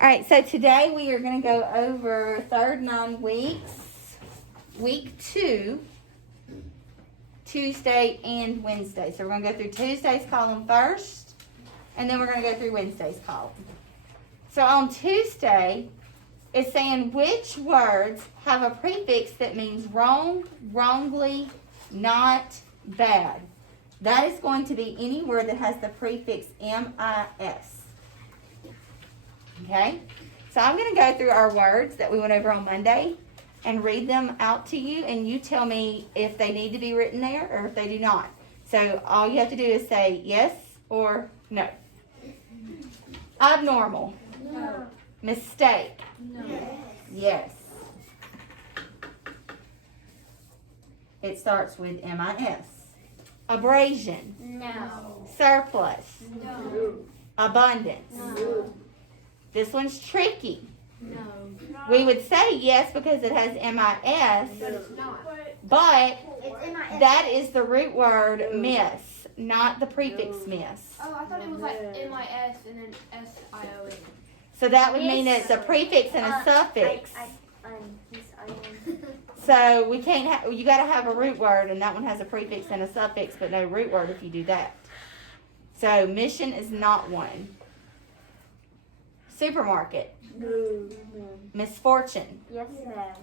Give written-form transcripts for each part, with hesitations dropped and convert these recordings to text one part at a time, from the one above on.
All right, so today we are going to go over third 9 weeks, week 2, Tuesday and Wednesday. So we're going to go through Tuesday's column first, and then we're going to go through Wednesday's column. So on Tuesday, it's saying which words have a prefix that means wrong, wrongly, not, bad. That is going to be any word that has the prefix M-I-S. Okay? So I'm going to go through our words that we went over on Monday and read them out to you, and you tell me if they need to be written there or if they do not. So all you have to do is say yes or no. Abnormal. No. Mistake. No. Yes. It starts with M-I-S. Abrasion. No. Surplus. No. Abundance. No. This one's tricky. No. We would say yes because it has M-I-S, But it's not. but It's M-I-S. that is the root word miss, not the prefix miss. Oh, I thought it was like M-I-S and then S-I-O-N. So that would mean it's a prefix and a suffix. So we can't have, you got to have a root word, and that one has a prefix and a suffix, but no root word if you do that. So mission is not one. Supermarket. No. Misfortune. Yes, ma'am.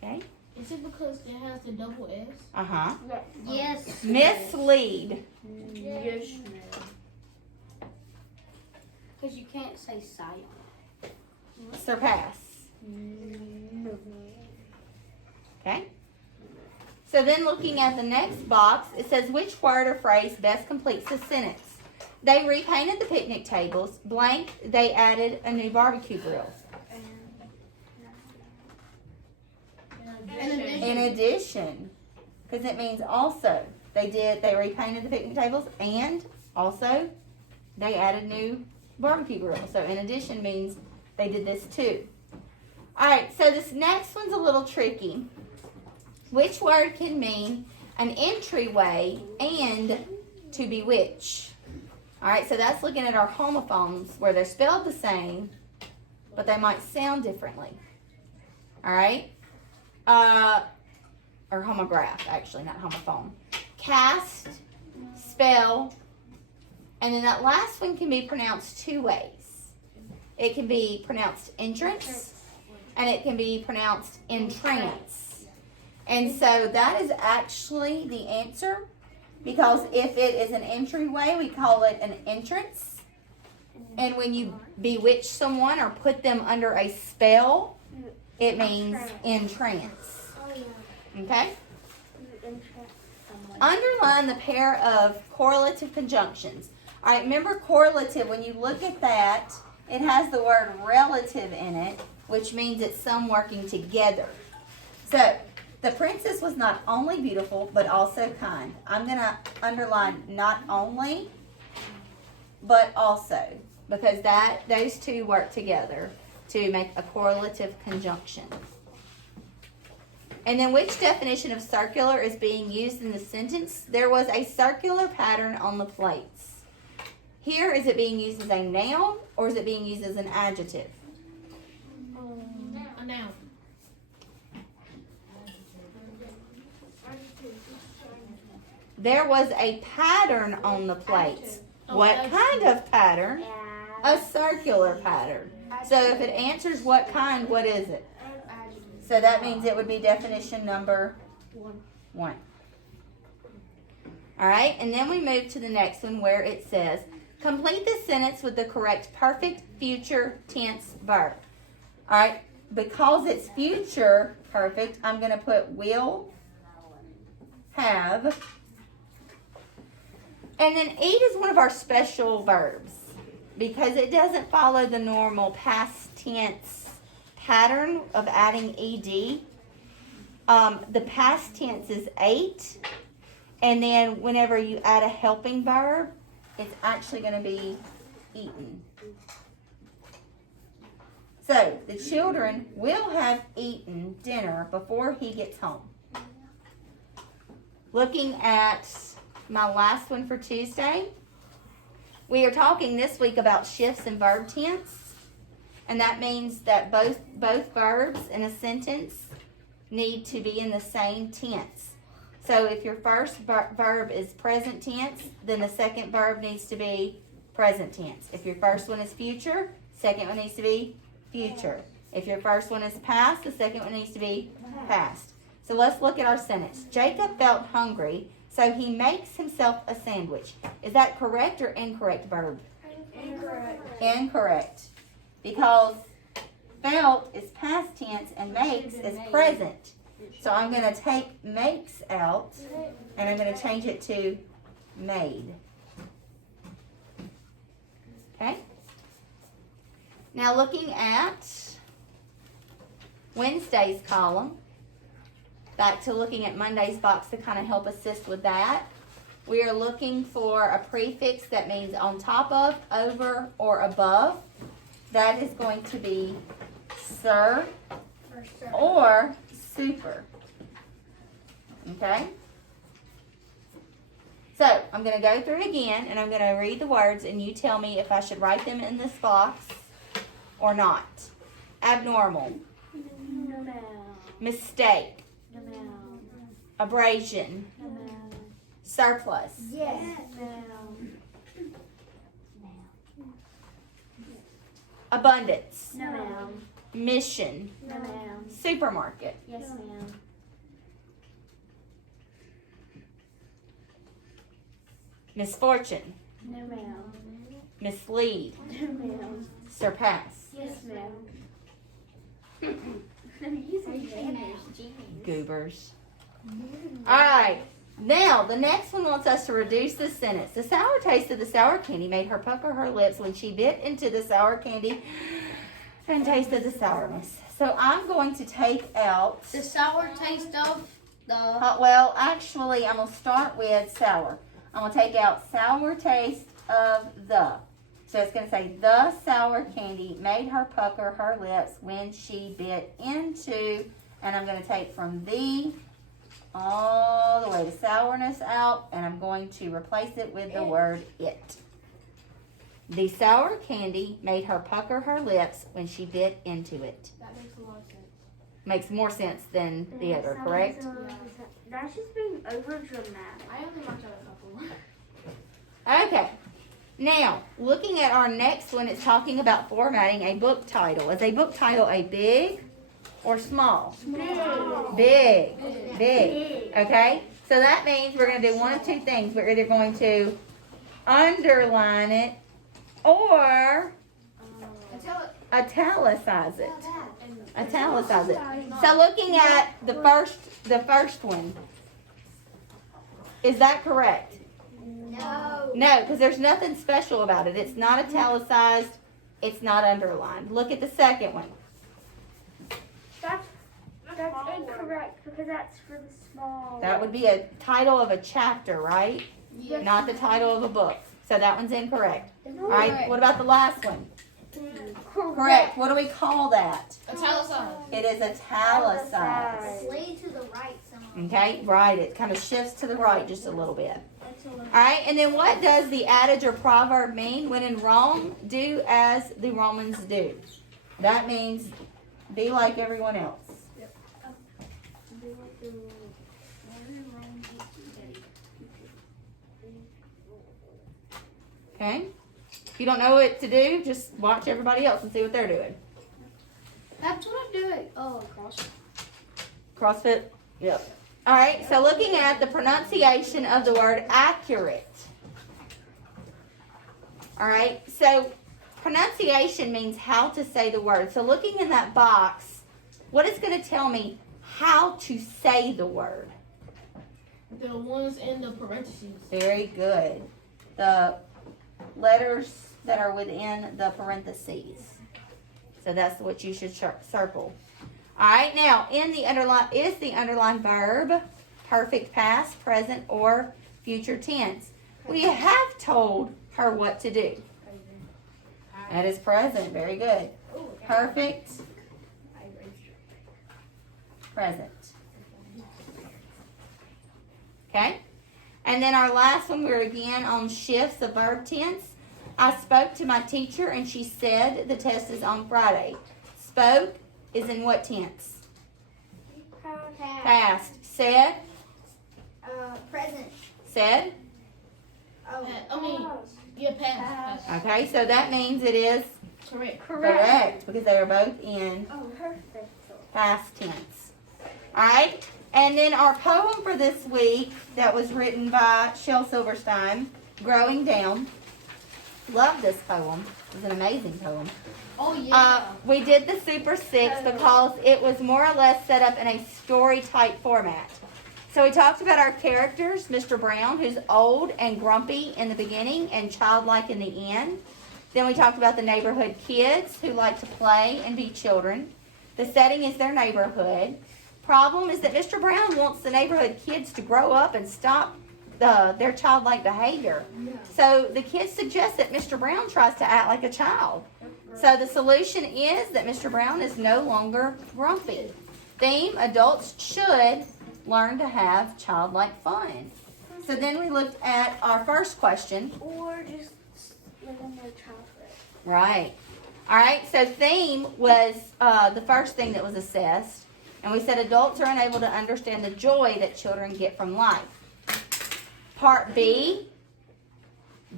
Okay. Is it because it has the double S? Uh-huh. Yes. Mislead. Yes, ma'am. Because you can't say silent. Surpass. No. Okay. So then looking at the next box, it says which word or phrase best completes the sentence. They repainted the picnic tables. Blank, they added a new barbecue grill. In addition, because it means also. They repainted the picnic tables, and also they added new barbecue grill. So in addition means they did this too. All right, so this next one's a little tricky. Which word can mean an entryway and to bewitch? All right, so that's looking at our homophones where they're spelled the same, but they might sound differently. All right? Or homograph, actually, not homophone. Cast, spell, and then that last one can be pronounced 2 ways. It can be pronounced entrance, and it can be pronounced entrance. And so that is actually the answer, because if it is an entryway, we call it an entrance. And when you bewitch someone or put them under a spell, it means entrance. Okay? Underline the pair of correlative conjunctions. All right, remember correlative, when you look at that, it has the word relative in it, which means it's some working together. So, the princess was not only beautiful, but also kind. I'm going to underline not only, but also, because those two work together to make a correlative conjunction. And then which definition of circular is being used in the sentence? There was a circular pattern on the plates. Here, is it being used as a noun or is it being used as an adjective? A noun. There was a pattern on the plates. What kind of pattern? A circular pattern. So if it answers what kind, what is it? So that means it would be definition number 1. All right, and then we move to the next one where it says, complete the sentence with the correct perfect future tense verb. All right, because it's future perfect, I'm going to put will, have, and then eat is one of our special verbs because it doesn't follow the normal past tense pattern of adding ed. The past tense is ate, and then whenever you add a helping verb, it's actually going to be eaten. So the children will have eaten dinner before he gets home. Looking at my last one for Tuesday. We are talking this week about shifts in verb tense. And that means that both verbs in a sentence need to be in the same tense. So if your first verb is present tense, then the second verb needs to be present tense. If your first one is future, second one needs to be future. If your first one is past, the second one needs to be past. So let's look at our sentence. Jacob felt hungry, so he makes himself a sandwich. Is that correct or incorrect verb? Incorrect. Incorrect. Because felt is past tense and makes is present. So I'm going to take makes out and I'm going to change it to made. Okay? Now looking at Wednesday's column, back to looking at Monday's box to kind of help assist with that. We are looking for a prefix that means on top of, over, or above. That is going to be sir or super. Okay? So, I'm going to go through it again and I'm going to read the words and you tell me if I should write them in this box or not. Abnormal. No, ma'am. Mistake. No, ma'am. Abrasion. No, ma'am. Surplus. Yes, ma'am. Abundance. No, ma'am. Mission. No, ma'am. Supermarket. Yes, ma'am. Misfortune. No, ma'am. Mislead. No, ma'am. Surpass. Yes, ma'am. I'm using manners, Goobers. Alright. Now, the next one wants us to reduce the sentence. The sour taste of the sour candy made her pucker her lips when she bit into the sour candy and tasted the sourness. So I'm going to take out... The sour taste of the. well, actually, I'm going to start with sour. I'm going to take out sour taste of the. So it's going to say, the sour candy made her pucker her lips when she bit into, and I'm going to take from the all the way to sourness out, and I'm going to replace it with the word it. The sour candy made her pucker her lips when she bit into it. That makes a lot of sense. Makes more sense than the other, correct? That's just being over dramatic. I only marked out a couple. Okay. Now, looking at our next one, it's talking about formatting a book title. Is a book title a big or small? Big. Big. Okay? So that means we're going to do one of two things. We're either going to underline it or italicize it. Italicize it. So looking at the first one, is that correct? No. No, because there's nothing special about it. It's not italicized. It's not underlined. Look at the second one. That's incorrect because that's for the small. That would be a title of a chapter, right? Yes. Not the title of a book. So that one's incorrect. All right, what about the last one? Correct. What do we call that? Italicized. It is italicized. Lay to the right some. Okay, right. It kind of shifts to the right just a little bit. All right, and then what does the adage or proverb mean? When in Rome, do as the Romans do. That means be like everyone else. Okay? If you don't know what to do, just watch everybody else and see what they're doing. That's what I do it. Oh, gosh. CrossFit? Yep. All right, so looking at the pronunciation of the word accurate. All right, so pronunciation means how to say the word. So looking in that box, what is going to tell me how to say the word? The ones in the parentheses. Very good. The letters that are within the parentheses. So that's what you should circle. All right, now in the underline is the underlined verb perfect past, present, or future tense. We have told her what to do. That is present. Very good. Perfect. Present. Okay? And then our last one, we're again on shifts of verb tense. I spoke to my teacher and she said the test is on Friday. Spoke is in what tense? Past. Said. Present. Said. Oh. I mean, yeah, past. Okay, so that means it is Correct. correct because they are both in Oh, perfect. past tense. Alright, and then our poem for this week that was written by Shel Silverstein, Growing Down. Love this poem. It was an amazing poem. Oh, yeah. We did the Super 6 because it was more or less set up in a story type format. So we talked about our characters, Mr. Brown, who's old and grumpy in the beginning and childlike in the end. Then we talked about the neighborhood kids who like to play and be children. The setting is their neighborhood. Problem is that Mr. Brown wants the neighborhood kids to grow up and stop their childlike behavior. So the kids suggest that Mr. Brown tries to act like a child. So the solution is that Mr. Brown is no longer grumpy. Theme, adults should learn to have childlike fun. So then we looked at our first question. Or just live in their childhood. Right. All right, so theme was the first thing that was assessed. And we said adults are unable to understand the joy that children get from life. Part B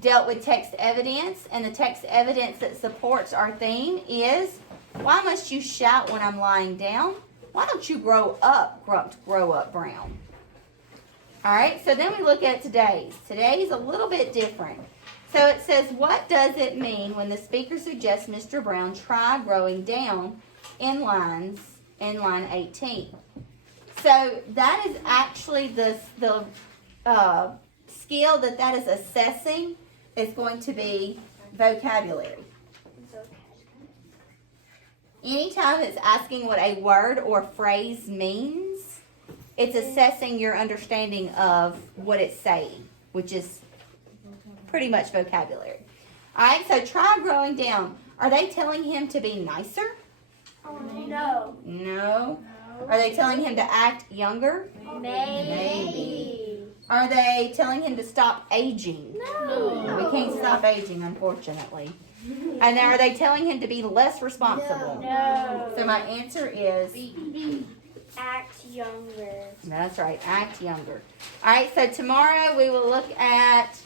dealt with text evidence, and the text evidence that supports our theme is, why must you shout when I'm lying down? Why don't you grow up, Brown? All right, so then we look at today's. Today's a little bit different. So it says, what does it mean when the speaker suggests Mr. Brown try growing down in line 18? So that is actually the skill that is assessing is going to be vocabulary. Anytime it's asking what a word or phrase means, it's assessing your understanding of what it's saying, which is pretty much vocabulary. All right, so try growing down. Are they telling him to be nicer? Oh, no. No. Are they telling him to act younger? Maybe. Are they telling him to stop aging? No. We can't stop aging, unfortunately. And are they telling him to be less responsible? No. So my answer is, Act younger. that's right, act younger. All right, so tomorrow we will look at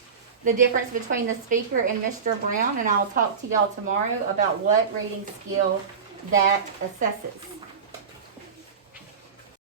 the difference between the speaker and Mr. Brown, and I'll talk to y'all tomorrow about what reading skill that assesses.